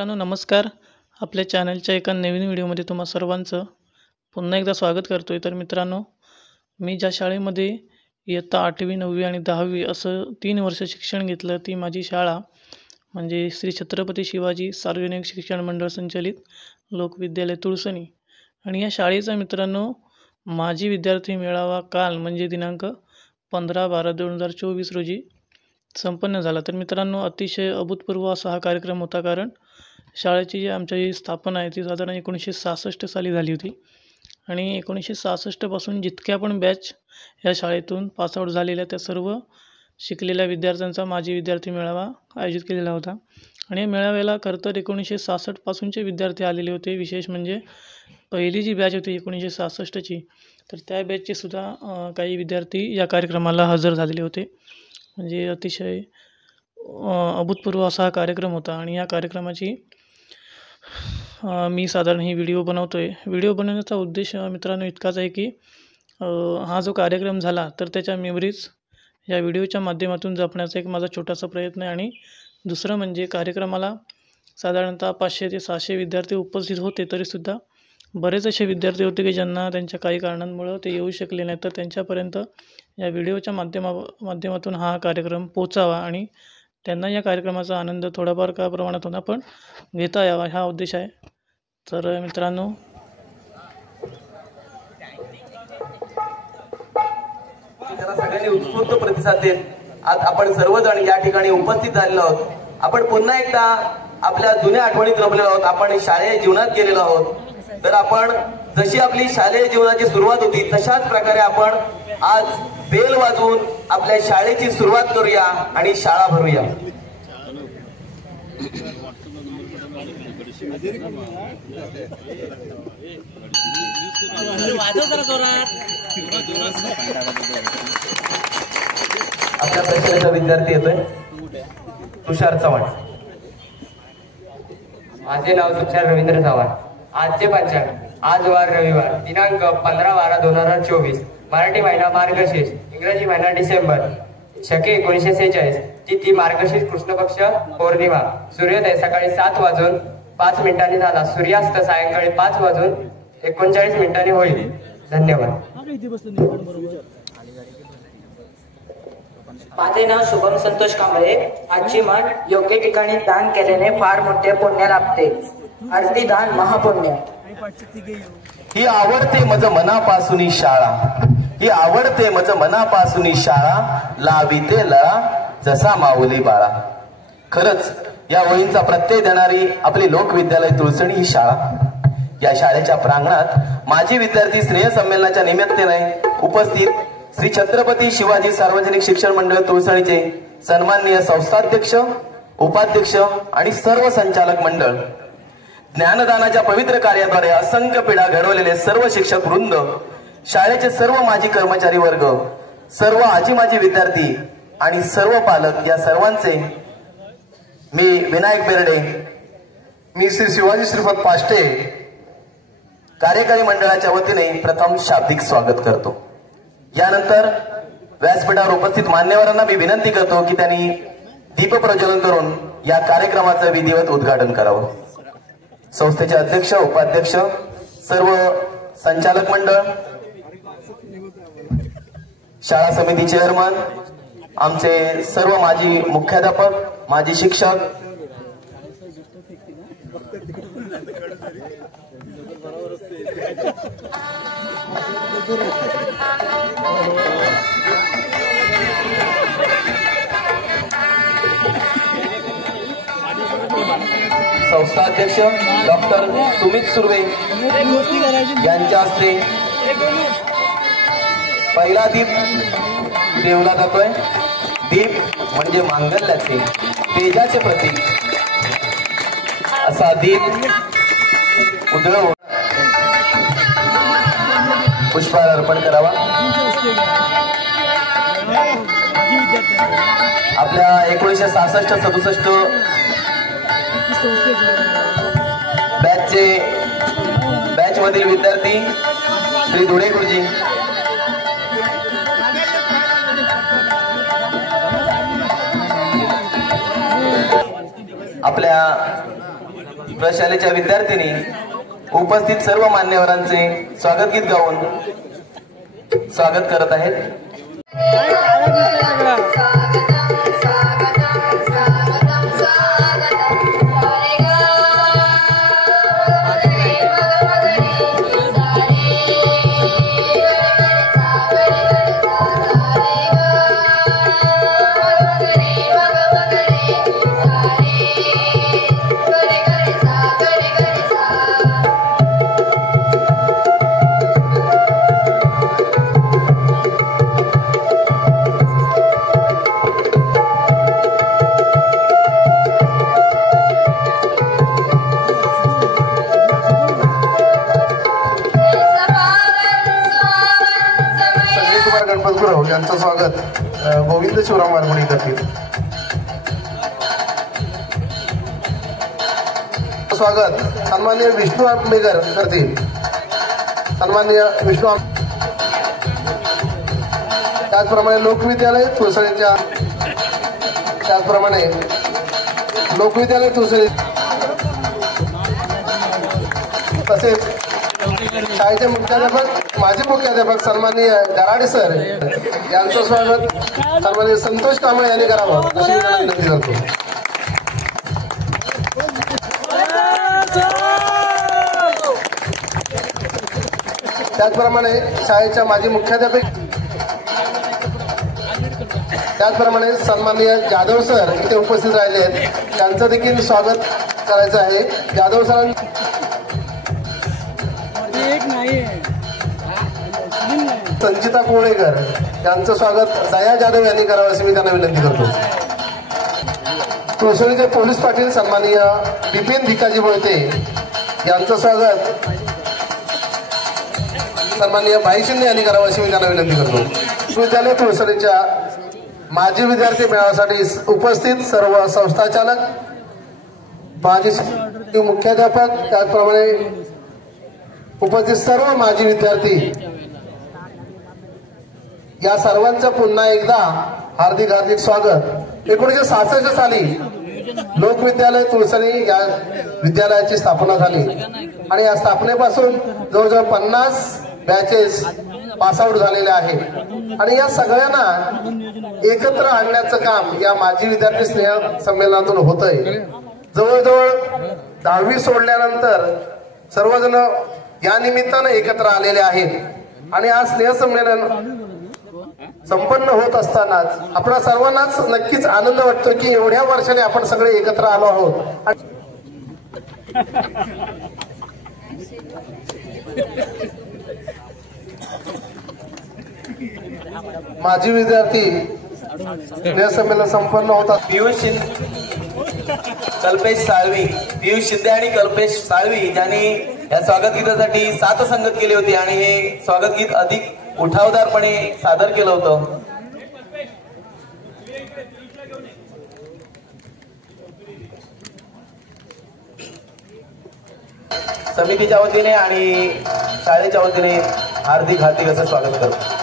मित्रांनो नमस्कार. आपल्या चॅनलच्या एका नवीन व्हिडिओमध्ये तुम्हा सर्वांचं पुन्हा एकदा स्वागत करतोय. तर मित्रांनो, मी ज्या शाळेमध्ये इयत्ता 8वी 9वी आणि 10वी असं 3 वर्ष शिक्षण घेतलं, ती माझी शाळा म्हणजे श्री छत्रपती शिवाजी सार्वजनिक शिक्षण मंडळ संचलित लोकविद्यालय तुळसणी. आणि या शाळेचा मित्रांनो माजी विद्यार्थी मेळावा काल म्हणजे दिनांक 15/12/2024 रोजी संपन्न झाला. तर मित्रांनो, अतिशय अभूतपूर्व असा हा कार्यक्रम होता, कारण शाळेची जी आमच्या जी स्थापना आहे ती साधारण 1966 साली झाली होती. आणि 1966 पासून जितक्या पण बॅच या शाळेतून पासआउट झालेल्या त्या सर्व शिकलेल्या विद्यार्थ्यांचा माजी विद्यार्थी मेळावा आयोजित केलेला होता. आणि या मेळाव्याला खरं तर 1966 पासूनचे विद्यार्थी आलेले होते. विशेष म्हणजे पहिली जी बॅच होती 1966ची, तर त्या बॅचचे सुद्धा काही विद्यार्थी या कार्यक्रमाला हजर झालेले होते. म्हणजे अतिशय अभूतपूर्व असा हा कार्यक्रम होता. आणि या कार्यक्रमाची मी साधारण ही व्हिडिओ बनवतो आहे. व्हिडिओ बनवण्याचा उद्देश मित्रांनो इतकाच आहे की हा जो कार्यक्रम झाला तर त्याच्या मेमरीज या व्हिडिओच्या माध्यमातून जपण्याचा एक माझा छोटासा प्रयत्न आहे. आणि दुसरं म्हणजे कार्यक्रमाला साधारणतः 500 ते 600 विद्यार्थी उपस्थित होते, तरीसुद्धा बरेच असे विद्यार्थी होते की ज्यांना त्यांच्या काही कारणांमुळं ते येऊ शकले नाही. तर त्यांच्यापर्यंत या व्हिडिओच्या माध्यमातून हा कार्यक्रम पोचावा आणि त्यांना या कार्यक्रमाचा आनंद थोडाफार का प्रमाणात होता पण घेता यावा, हा उद्देश आहे. तर मित्रांनो, त्याला सगळ्यांनी उत्स्फूर्त प्रतिसाद देत आज आपण सर्वजण या ठिकाणी उपस्थित झालेलो आहोत. आपण पुन्हा एकदा आपल्या जुन्या आठवणीत रमलेलो आहोत. आपण शालेय जीवनात गेलेलो आहोत. तर आपण जशी आपली शालेय जीवनाची सुरुवात होती तशाच प्रकारे आपण आज बेल वाजवून आपल्या शाळेची सुरुवात करूया आणि शाळा भरूया. आपल्या प्रशालेचा विद्यार्थी येतोय तुषार चव्हाण. माझे नाव तुषार रवींद्र चव्हाण. आजचे पंचांग. आज वार रविवार दिनांक 15/12/2024. मराठी महिना मार्गशीर्ष, इंग्रजी महिना डिसेंबर, शके 1946, तिथी मार्गशीर्ष कृष्ण पक्ष पौर्णिमा. सूर्योदय सकाळी 7:05 झाला. सूर्यास्त सायंकाळी 5:39 होईल. धन्यवाद. माझे नाव शुभम संतोष कांबळे. आजची म्हण, योग्य ठिकाणी दान केल्याने फार मोठे पुण्य लाभते. आरती दान महापुण्य. ही आवडते मज मनापासून शाळा, ही आवडते मज मनापासून शाळा, लाविते लळा जसा माऊली बाळा. खरंच या ओळींचा प्रत्यय देणारी आपली लोकविद्यालय तुळसणी ही शाळा. या शाळेच्या प्रांगणात माजी विद्यार्थी स्नेह संमेलनाच्या निमित्ताने उपस्थित श्री छत्रपती शिवाजी सार्वजनिक शिक्षण मंडळ तुळसणीचे सन्माननीय संस्थाध्यक्ष, उपाध्यक्ष आणि सर्व संचालक मंडळ, ज्ञानदानाच्या पवित्र कार्याद्वारे असंख्य पिढ्या घडवलेले सर्व शिक्षक वृंद, शाळेचे सर्व माजी कर्मचारी वर्ग, सर्व आजी माजी विद्यार्थी आणि सर्व पालक, या सर्वांचे मी विनायक बेर्डे, मी श्री शिवाजी श्रीपद पाष्टे कार्यकारी मंडळाच्या वतीने प्रथम शाब्दिक स्वागत करतो. यानंतर व्यासपीठावर उपस्थित मान्यवरांना मी विनंती करतो की त्यांनी दीप प्रज्वलन करून या कार्यक्रमाचं विधिवत उद्घाटन करावं. संस्थेचे अध्यक्ष, उपाध्यक्ष, सर्व संचालक मंडळ, शाळा समिती चेअरमन, आमचे सर्व माजी मुख्याध्यापक, माजी शिक्षक, संस्थाध्यक्ष डॉक्टर सुमित सुर्वे यांच्या हस्ते पहिला दीप देवला जातोय. दीप म्हणजे मांगल्याचे, तेजाचे प्रतीक असा दीप उजळवून पुष्पहार अर्पण करावा. आपल्या 1966-67 बॅच मधील विद्यार्थी श्री धुळे गुरुजी, आपल्या प्रशालेच्या विद्यार्थिनी उपस्थित सर्व मान्यवरांचे स्वागत गीत गाऊन स्वागत करत आहेत. यांचं स्वागत गोविंद शिवराम वारमुडी करतील. स्वागत सन्माननीय विष्णू आंबेकर करतील. सन्माननीय विष्णू त्याचप्रमाणे लोकविद्यालय तुळसळीच्या त्याचप्रमाणे लोकविद्यालय तुळसळी तसेच शाळेचे मुख्याध्यापक माजी मुख्याध्यापक सन्माननीय गराडे सर यांचं स्वागत सन्माननीय संतोष कांबळे यांनी करावं अशी विनंती करतो. त्याचप्रमाणे शाळेच्या माजी मुख्याध्यापक त्याचप्रमाणे सन्माननीय जाधव सर इथे उपस्थित राहिले आहेत त्यांचं देखील स्वागत करायचं आहे. जाधव सरांनी संचिता कोळेकर यांचं स्वागत दया जाधव यांनी करावं अशी मी त्यांना विनंती करतो. तुळसोलीचे पोलीस पाटील सन्माननीय बिपिन भिकाजी मोहिते यांचं स्वागत सन्माननीय भाई शिंदे यांनी करावं अशी मी त्यांना विनंती करतो. विद्यालय तुळसोलीच्या माजी विद्यार्थी मेळाव्यासाठी उपस्थित सर्व संस्थाचालक माजी मुख्याध्यापक त्याचप्रमाणे उपस्थित सर्व माजी विद्यार्थी या सर्वांचं पुन्हा एकदा हार्दिक हार्दिक स्वागत. 1966 साली लोकविद्यालय तुळसरी या विद्यालयाची स्थापना झाली आणि या स्थापनेपासून जवळजवळ 50 बॅचेस पासआउट झालेले आहेत आणि या सगळ्यांना एकत्र आणण्याचं काम या माजी विद्यार्थी स्नेह संमेलनातून होतंय. जवळजवळ 10वी सोडल्यानंतर सर्वजण या निमित्तानं एकत्र आलेले आहेत आणि हा स्नेह संमेलन संपन्न होत असतानाच आपल्या सर्वांनाच नक्कीच आनंद वाटतो की एवढ्या वर्षाने आपण सगळे एकत्र आलो आहोत. माजी विद्यार्थी स्नेह संमेलन संपन्न होतात. पियुष कल्पेश साळवी पियुष शिंदे आणि कल्पेश साळवी ज्यांनी या स्वागत गीतासाठी 7 संगत केली होती आणि हे स्वागत गीत अधिक उठावदारपणे सादर केलं होतं. समितीच्या वतीने आणि शाळेच्या वतीने हार्दिक हार्दिक असं स्वागत करतो.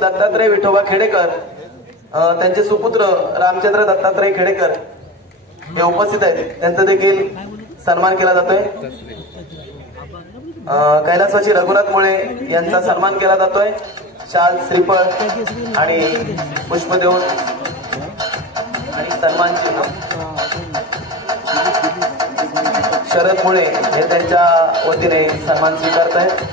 दत्तात्रय विठोबा खेडेकर त्यांचे सुपुत्र रामचंद्र दत्तात्रय खेडेकर हे उपस्थित आहेत. त्यांचा देखील सन्मान केला जातोय. कैलासवासी रघुनाथ मुळे यांचा सन्मान केला जातोय. शाल श्रीफळ आणि पुष्प देऊन आणि सन्मान चिन्ह शरद मुळे हे त्यांच्या वतीने सन्मान स्वीकारत आहेत.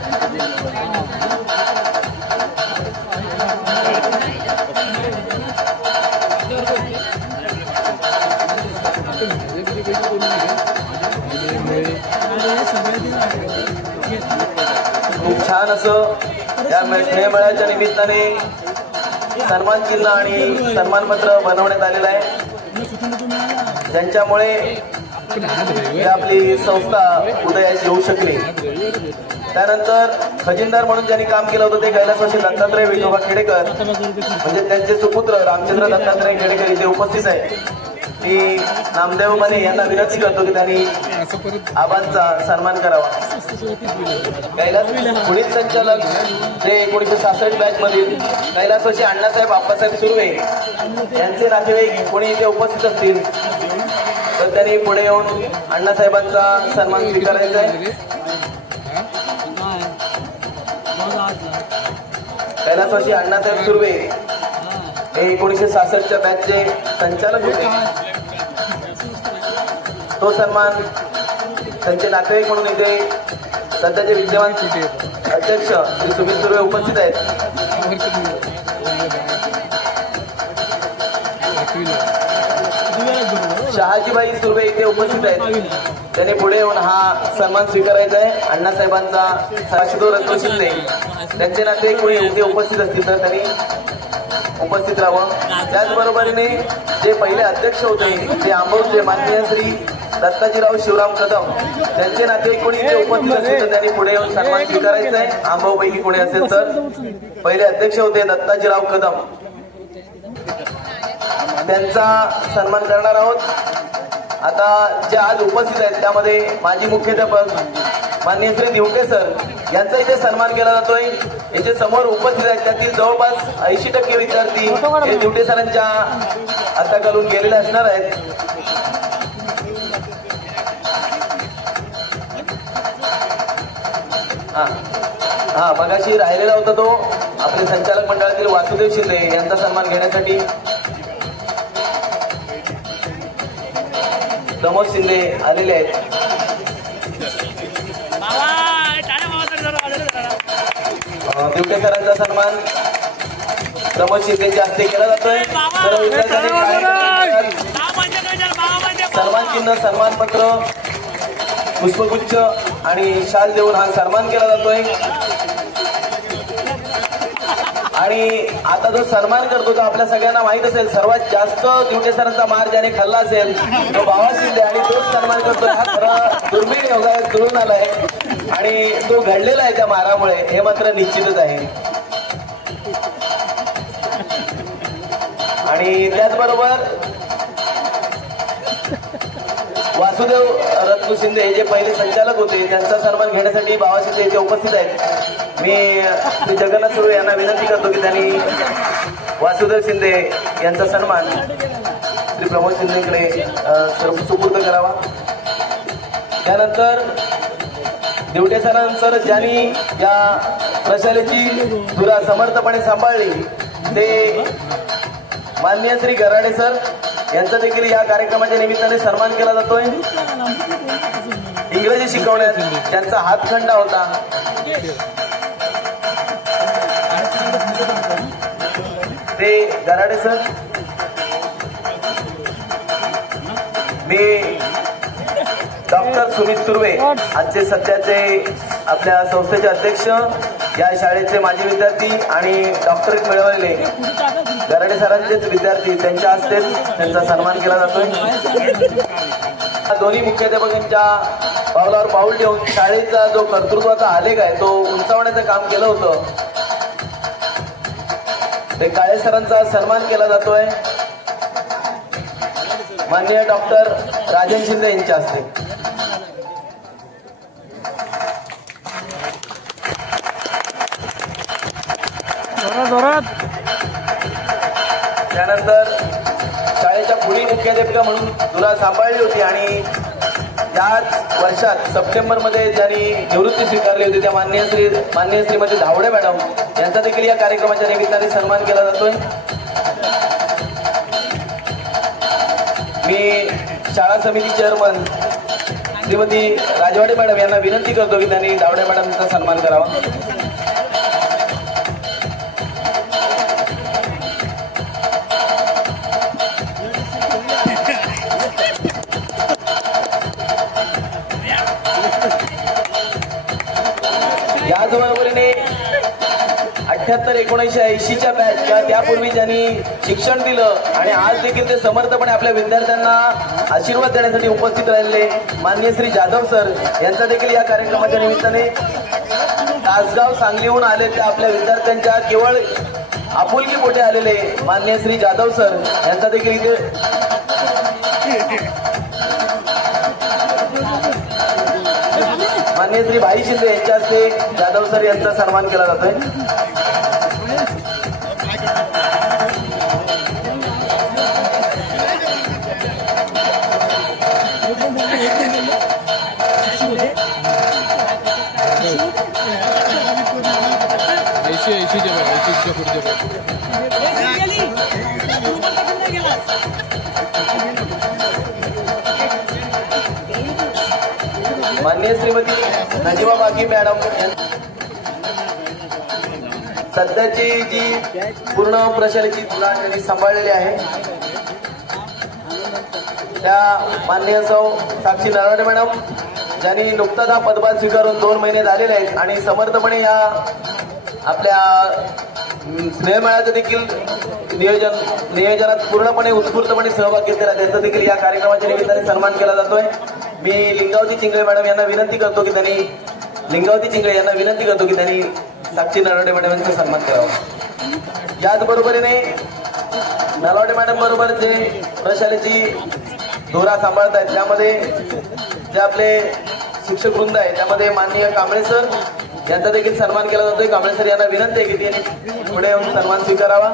खूप छान असं या स्नेहमेळ्याच्या निमित्ताने सन्मान चिन्ह आणि सन्मानपत्र बनवण्यात आलेलं आहे, ज्यांच्यामुळे ही आपली संस्था उदयास येऊ शकली. त्यानंतर खजिनदार म्हणून ज्यांनी काम केलं होतं ते कैलासवासी दत्तात्रय विठोबा खेडेकर, म्हणजे त्यांचे सुपुत्र रामचंद्र दत्तात्रय खेडेकर इथे उपस्थित आहे. मी नामदेव माने यांना विनंती करतो की त्यांनी आबांचा सन्मान करावा. कैलास पुढील संचालक जे 1966 बॅच मधील कैलासवासी अण्णासाहेब आप्पासाहेब सुर्वे यांचे नातेवाईक कोणी इथे उपस्थित असतील तर त्यांनी पुढे येऊन अण्णासाहेबांचा सन्मान स्वीकारायचा आहे. कैलासवासी अण्णासाहेब सुर्वे हे 1966च्या बॅचचे संचालक होते. तो सन्मान त्यांचे नातेवाईक म्हणून इथे सध्याचे विद्यमान अध्यक्ष श्री सुमित सुर्वे उपस्थित आहेत. शहाजीबाई सुर्वे इथे उपस्थित आहेत. त्यांनी पुढे येऊन हा सन्मान स्वीकारायचा आहे. अण्णासाहेबांचा साशुदो रत्न शिंदे त्यांचे नातेवाईक कोणी इथे उपस्थित असतील तर त्यांनी उपस्थित राहावं. त्याचबरोबरीने जे पहिले अध्यक्ष होते ते आंबवचे माननीय श्री दत्ताजीराव शिवराम कदम त्यांचे नातेवाईक कोणी इथे उपस्थित असतील तर त्यांनी पुढे येऊन सन्मान स्वीकारायचा आहे. आंबवपैकी कोणी असेल तर पहिले अध्यक्ष होते दत्ताजीराव कदम, त्यांचा सन्मान करणार आहोत. आता जे आज उपस्थित आहेत त्यामध्ये माजी मुख्याध्यापक माननीय श्री दिवटे सर यांचा इथे सन्मान केला जातोय. याचे समोर उपस्थित आहेत त्यातील जवळपास 80% विद्यार्थी हे दिवटे सरांच्या हाताखालून गेलेले असणार आहेत. हा मगाशी राहिलेला होता तो आपले संचालक मंडळातील वासुदेव शिंदे यांचा सन्मान घेण्यासाठी प्रमोद शिंदे आलेले आहेत. दिवटे सरांचा सन्मान प्रमोद शिंदेच्या हस्ते केला जातोय. सर्व विद्यार्थ्यांनी सन्मान चिन्ह, सन्मानपत्र, पुष्पगुच्छ आणि शाल देऊन हा सन्मान केला जातोय. आणि आता जो सन्मान करतो तो आपल्या सगळ्यांना माहित असेल, सर्वात जास्त दिवटे सरांचा मार ज्याने खाल्ला असेल तो बाबा शिंदे आणि तोच सन्मान करतो. हा खरा दुर्मिळ योगा जुळून आलाय आणि तो घडलेला आहे त्या मारामुळे, हे मात्र निश्चितच आहे. आणि त्याचबरोबर वासुदेव रत्नू शिंदे हे जे पहिले संचालक होते त्यांचा सन्मान घेण्यासाठी बाबा शिंदे इथे उपस्थित आहेत. मी श्री जगन्नाथ सुर्वे यांना विनंती करतो की त्यांनी वासुदेव शिंदे यांचा सन्मान श्री प्रमोद शिंदेकडे सुपूर्द करावा. त्यानंतर दिवटे सरांसर ज्यांनी या प्रशालेची धुरा समर्थपणे सांभाळली ते माननीय श्री गराडे सर यांचा देखील या कार्यक्रमाच्या निमित्ताने सन्मान केला जातोय. इंग्रजी शिकवण्यात त्यांचा हातखंडा होता. ते गराडे सर. मी डॉक्टर सुमित सुर्वे आजचे सध्याचे आपल्या संस्थेचे अध्यक्ष, या शाळेचे माजी विद्यार्थी आणि डॉक्टरेट मिळवलेले गराडे सरांचेच विद्यार्थी, त्यांच्या हस्तेच त्यांचा सन्मान केला जातोय. दोन्ही मुख्याध्यापकांच्या पावलावर पाऊल ठेवून शाळेचा जो कर्तृत्वाचा आलेख आहे तो उंचावण्याचं काम केलं होतं ते काळे सरांचा सन्मान केला जातोय माननीय डॉक्टर राजन शिंदे यांच्या हस्ते. त्यानंतर शाळेच्या पुढील मुख्याध्यापिका म्हणून तुला सांभाळली होती आणि याच वर्षात सप्टेंबरमध्ये ज्यांनी निवृत्ती स्वीकारली होती त्या माननीय श्रीमती धावडे मॅडम यांचा देखील या कार्यक्रमाच्या निमित्ताने सन्मान केला जातोय. मी शाळा समिती चेअरमन श्रीमती राजवाडे मॅडम यांना विनंती करतो की त्यांनी धावडे मॅडमचा सन्मान करावा. याच बरोबरीने 1980च्या बॅच किंवा त्यापूर्वी ज्यांनी शिक्षण दिलं आणि आज देखील ते समर्थपणे आपल्या विद्यार्थ्यांना आशीर्वाद देण्यासाठी उपस्थित राहिलेले माननीय श्री जाधव सर यांचा देखील या कार्यक्रमाच्या निमित्ताने तासगाव सांगलीहून आले त्या आपल्या विद्यार्थ्यांच्या केवळ आपुलकी पोटे आलेले माननीय श्री जाधव सर यांचा देखील इथे माननीय श्री भाई शिंदे यांच्या हस्ते जाधव सर यांचा सन्मान केला जातोय. माननीय श्रीमती नजीमा बाकी मॅडम सध्याची जी पूर्ण प्रशालेची धुरा त्यांनी सांभाळलेली आहे त्या माननीय सौ साक्षी नरवडे मॅडम ज्यांनी नुकताच हा पदभार स्वीकारून 2 महिने झालेले आहेत आणि समर्थपणे या आपल्या स्नेहमेळ्याचं देखील नियोजनात पूर्णपणे उत्स्फूर्तपणे सहभाग घेतलेला त्यांचा देखील या कार्यक्रमाच्या निमित्ताने सन्मान केला जातोय. मी लिंगावती चिंगळे मॅडम यांना विनंती करतो की त्यांनी साक्षी नरवडे मॅडम यांचा सन्मान करावा. याचबरोबरीने नरवडे मॅडम बरोबर जे प्रशालेची धोरा सांभाळत आहेत त्यामध्ये जे आपले शिक्षक वृंद आहे त्यामध्ये माननीय कांबळे सर यांचा देखील सन्मान केला जातोय. कांबळे सर यांना विनंती आहे की त्यांनी पुढे येऊन सन्मान स्वीकारावा.